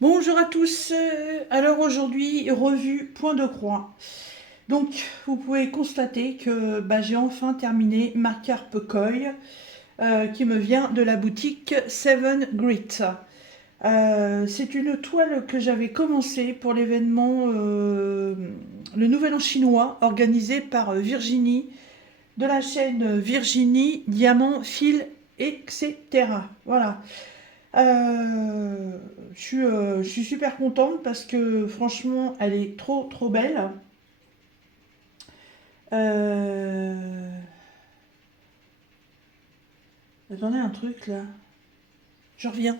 Bonjour à tous, alors aujourd'hui, revue point de croix. Donc, vous pouvez constater que j'ai enfin terminé ma carpe koi qui me vient de la boutique Seven Grit. C'est une toile que j'avais commencée pour l'événement Le Nouvel An chinois organisé par Virginie de la chaîne Virginie, Diamant, Fil, etc. Voilà. Je suis super contente parce que franchement, elle est trop trop belle. Euh, Attendez un truc là. Je reviens.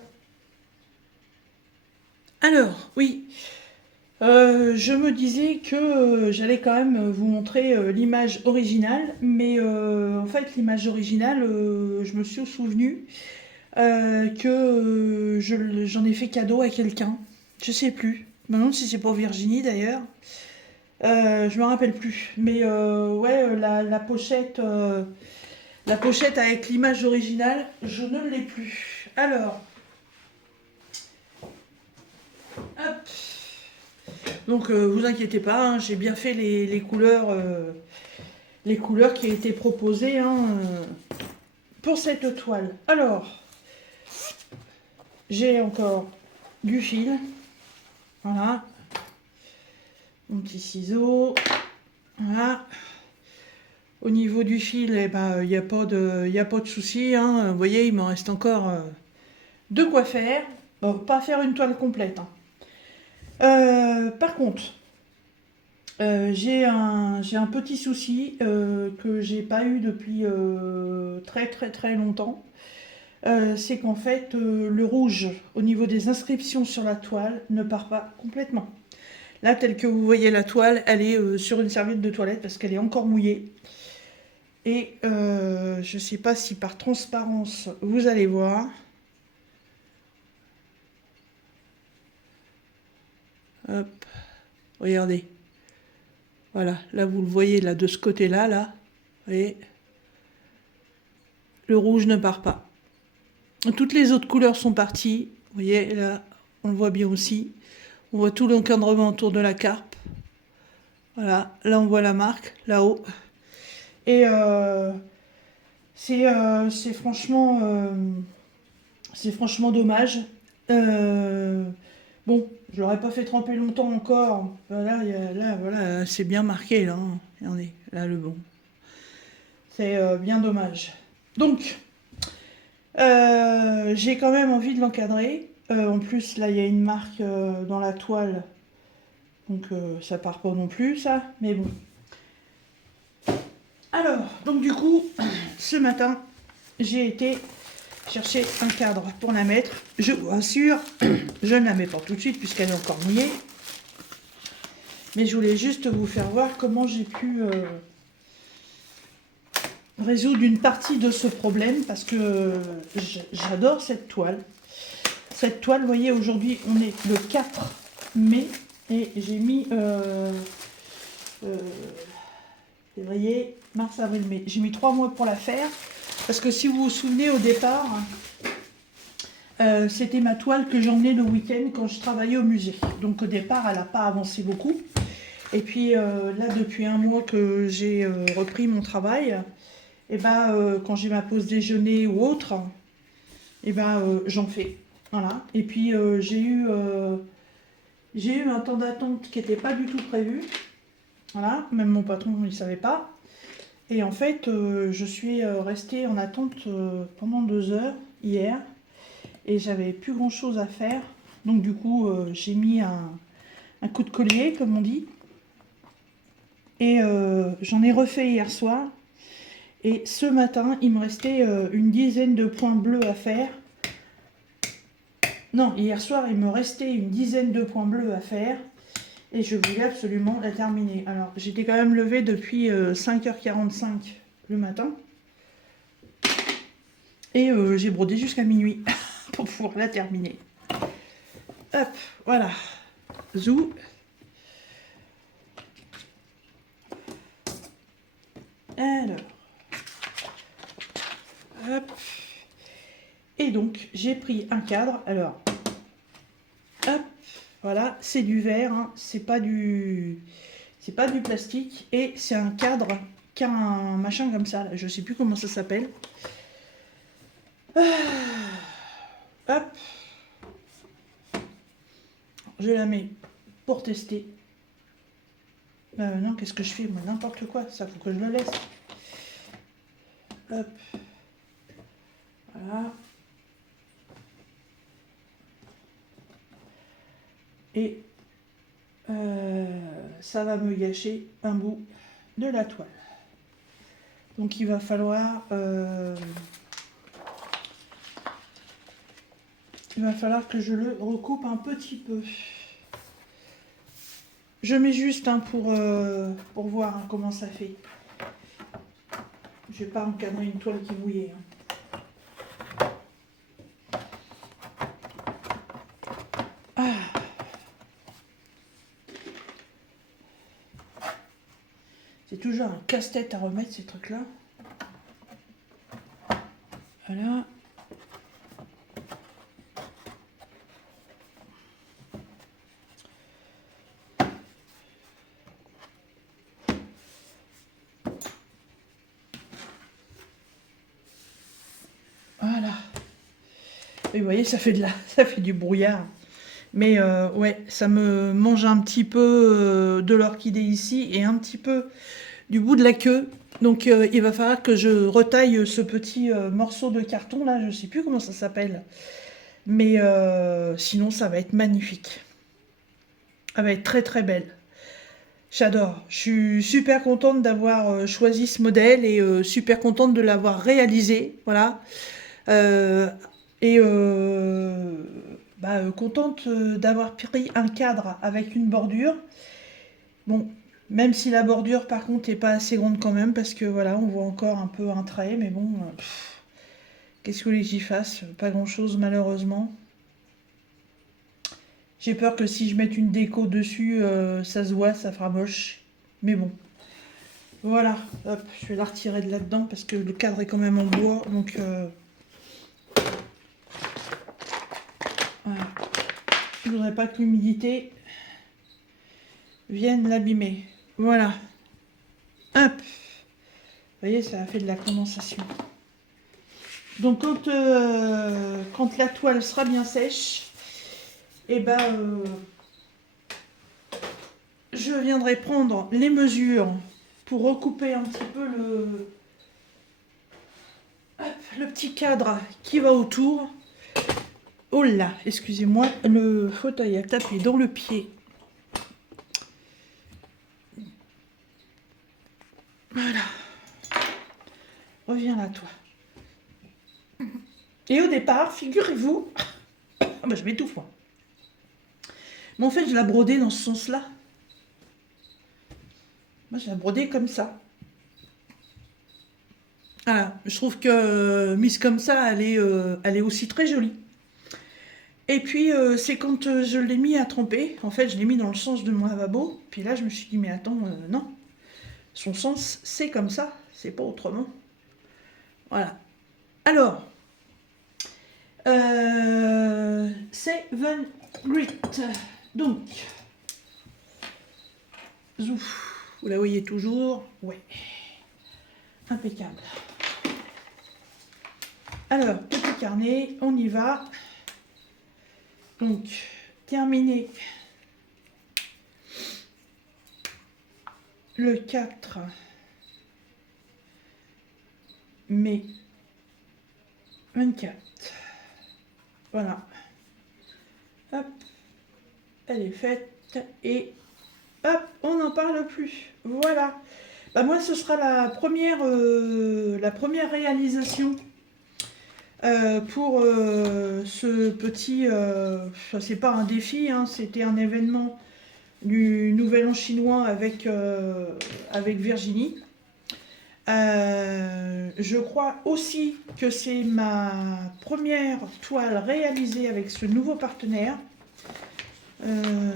Alors, oui. Je me disais que j'allais quand même vous montrer l'image originale, mais en fait, l'image originale, je me suis souvenu que j'en ai fait cadeau à quelqu'un. Je sais plus. Je me demande si c'est pour Virginie d'ailleurs. Je me rappelle plus. Mais ouais, la pochette avec l'image originale, je ne l'ai plus. Alors, hop. Donc vous inquiétez pas, hein, j'ai bien fait les couleurs qui étaient proposées hein, pour cette toile. Alors, j'ai encore du fil. Voilà. Mon petit ciseau. Voilà. Au niveau du fil, eh ben, il n'y a pas de souci. Hein. Vous voyez, il m'en reste encore de quoi faire. Bon, pas faire une toile complète. Hein. Par contre, j'ai un petit souci que j'ai pas eu depuis très très très longtemps. C'est qu'en fait, le rouge au niveau des inscriptions sur la toile ne part pas complètement. Là, telle que vous voyez la toile, elle est sur une serviette de toilette parce qu'elle est encore mouillée. Et je ne sais pas si par transparence vous allez voir. Hop, regardez. Voilà, là vous le voyez là de ce côté-là, là. Vous voyez, le rouge ne part pas. Toutes les autres couleurs sont parties. Vous voyez, là, on le voit bien aussi. On voit tout l'encadrement autour de la carpe. Voilà, là on voit la marque, là-haut. Et c'est franchement dommage. Euh, bon, je l'aurais pas fait tremper longtemps encore. Voilà, là, voilà, c'est bien marqué là. Hein. Regardez, là le bon. C'est bien dommage. Donc, j'ai quand même envie de l'encadrer. En plus, là, il y a une marque dans la toile, donc ça part pas non plus, ça. Mais bon. Alors, donc du coup, ce matin, j'ai été chercher un cadre pour la mettre. Je vous rassure, je ne la mets pas tout de suite puisqu'elle est encore mouillée. Mais je voulais juste vous faire voir comment j'ai pu résoudre une partie de ce problème parce que j'adore cette toile. Cette toile, vous voyez, aujourd'hui, on est le 4 mai et j'ai mis février, mars, avril, mai. J'ai mis 3 mois pour la faire parce que si vous vous souvenez au départ, c'était ma toile que j'emmenais le week-end quand je travaillais au musée. Donc au départ, elle n'a pas avancé beaucoup. Et puis là, depuis un mois que j'ai repris mon travail, et quand j'ai ma pause déjeuner ou autre, j'en fais. Voilà. Et puis j'ai eu un temps d'attente qui n'était pas du tout prévu. Voilà. Même mon patron ne savait pas. Et en fait, je suis restée en attente pendant 2 heures hier. Et j'avais plus grand chose à faire. Donc du coup, j'ai mis un coup de collier, comme on dit. Et j'en ai refait hier soir. Et ce matin, il me restait une dizaine de points bleus à faire. Non, hier soir, il me restait une dizaine de points bleus à faire. Et je voulais absolument la terminer. Alors, j'étais quand même levée depuis 5h45 le matin. Et j'ai brodé jusqu'à minuit pour pouvoir la terminer. Hop, voilà. Zou. Alors. Hop. Et donc, j'ai pris un cadre. Alors, hop. Voilà, c'est du verre, hein, c'est pas du plastique. Et c'est un cadre qui a un machin comme ça. Là, je sais plus comment ça s'appelle. Ah, hop. Je la mets pour tester. Non, qu'est-ce que je fais? Moi, n'importe quoi. Ça, faut que je le laisse. Hop. Voilà. Et ça va me gâcher un bout de la toile. Donc il va falloir que je le recoupe un petit peu. Je mets juste pour voir hein, comment ça fait. Je vais pas encadrer une toile qui est mouillée. Hein. C'est toujours un casse-tête à remettre ces trucs-là. Voilà. Voilà. Et vous voyez, ça fait du brouillard. Mais ouais, ça me mange un petit peu de l'orchidée ici et un petit peu du bout de la queue. Donc il va falloir que je retaille ce petit morceau de carton là, je sais plus comment ça s'appelle. Mais sinon ça va être magnifique. Elle va être très très belle. J'adore. Je suis super contente d'avoir choisi ce modèle et super contente de l'avoir réalisé. Voilà. Euh, et contente d'avoir pris un cadre avec une bordure. Bon, même si la bordure par contre n'est pas assez grande quand même, parce que voilà, on voit encore un peu un trait, mais bon, qu'est-ce que vous voulez que j'y fasse? Pas grand-chose malheureusement. J'ai peur que si je mette une déco dessus, ça se voit, ça fera moche. Mais bon, voilà, hop, je vais la retirer de là-dedans parce que le cadre est quand même en bois, donc voilà. Je voudrais pas que l'humidité vienne l'abîmer. Voilà, hop. Vous voyez, ça a fait de la condensation. Donc quand la toile sera bien sèche, et je viendrai prendre les mesures pour recouper un petit peu le petit cadre qui va autour. Oh là, excusez-moi, le fauteuil a tapé dans le pied. Voilà. Reviens là, toi. Et au départ, figurez-vous... Ah bah je m'étouffe, moi. Mais en fait, je la brodais dans ce sens-là. Moi, je la brodais comme ça. Voilà, je trouve que mise comme ça, elle est aussi très jolie. Et puis, c'est quand je l'ai mis à tremper, en fait, je l'ai mis dans le sens de mon lavabo. Puis là, je me suis dit, mais attends, non. Son sens, c'est comme ça, c'est pas autrement. Voilà. Alors, Seven Grit. Donc, zouf, vous la voyez toujours? Ouais. Impeccable. Alors, petit carnet, on y va. Donc, terminer le 4 mai 24. Voilà. Hop, elle est faite et hop, on n'en parle plus. Voilà. Bah moi, ce sera la première réalisation pour ce petit... c'est pas un défi, hein, c'était un événement du Nouvel An chinois avec Virginie. Je crois aussi que c'est ma première toile réalisée avec ce nouveau partenaire. Je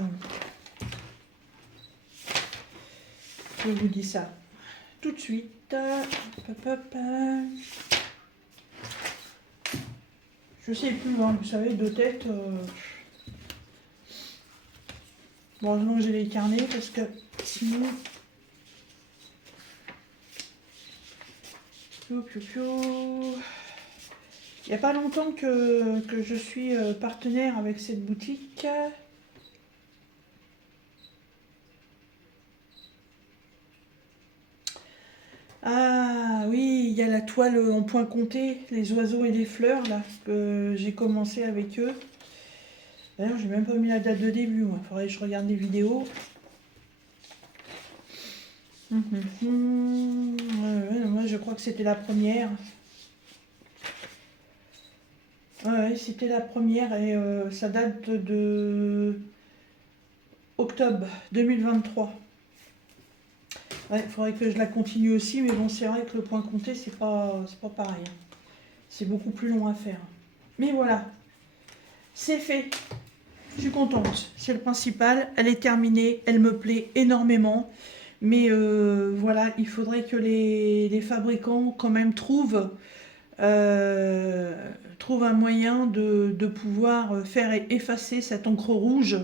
vous dis ça tout de suite. Hop, hop. Je sais plus, hein, vous savez, de tête. Bon, heureusement que j'ai les carnets parce que sinon... Piou, piou, piou. Il n'y a pas longtemps que je suis partenaire avec cette boutique. Ah oui, il y a la toile en point compté, les oiseaux et les fleurs, là, que j'ai commencé avec eux. D'ailleurs, j'ai même pas mis la date de début, moi. Faudrait que je regarde les vidéos. Ouais, moi, je crois que c'était la première. Ouais, c'était la première et ça date de octobre 2023. Ouais, il faudrait que je la continue aussi, mais bon, c'est vrai que le point compté, c'est pas pareil. C'est beaucoup plus long à faire. Mais voilà, c'est fait. Je suis contente, c'est le principal. Elle est terminée, elle me plaît énormément. Mais voilà, il faudrait que les fabricants quand même trouvent un moyen de pouvoir faire effacer cette encre rouge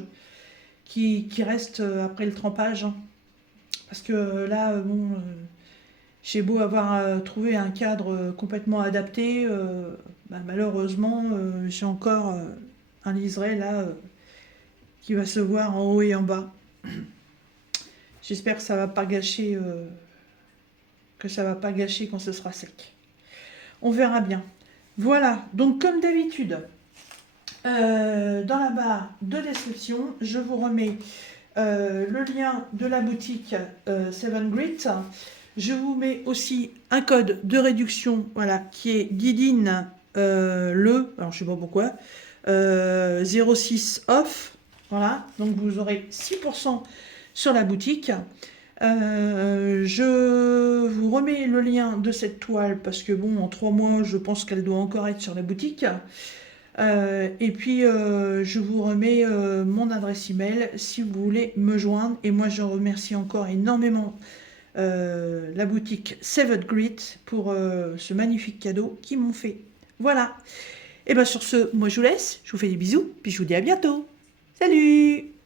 qui reste après le trempage. Parce que là, bon, j'ai beau avoir trouvé un cadre complètement adapté, malheureusement, j'ai encore un liseré là qui va se voir en haut et en bas. J'espère que ça va pas gâcher, quand ce sera sec. On verra bien. Voilà, donc comme d'habitude, dans la barre de description, je vous remets le lien de la boutique Seven Grit. Je vous mets aussi un code de réduction, voilà, qui est Guidine alors je sais pas pourquoi, 06 off, voilà, donc vous aurez 6% sur la boutique. Je vous remets le lien de cette toile parce que bon, en 3 mois, je pense qu'elle doit encore être sur la boutique. Et puis, je vous remets mon adresse email si vous voulez me joindre. Et moi, je remercie encore énormément la boutique Seven Grit pour ce magnifique cadeau qu'ils m'ont fait. Voilà. Et bien sur ce, moi je vous laisse. Je vous fais des bisous. Puis je vous dis à bientôt. Salut!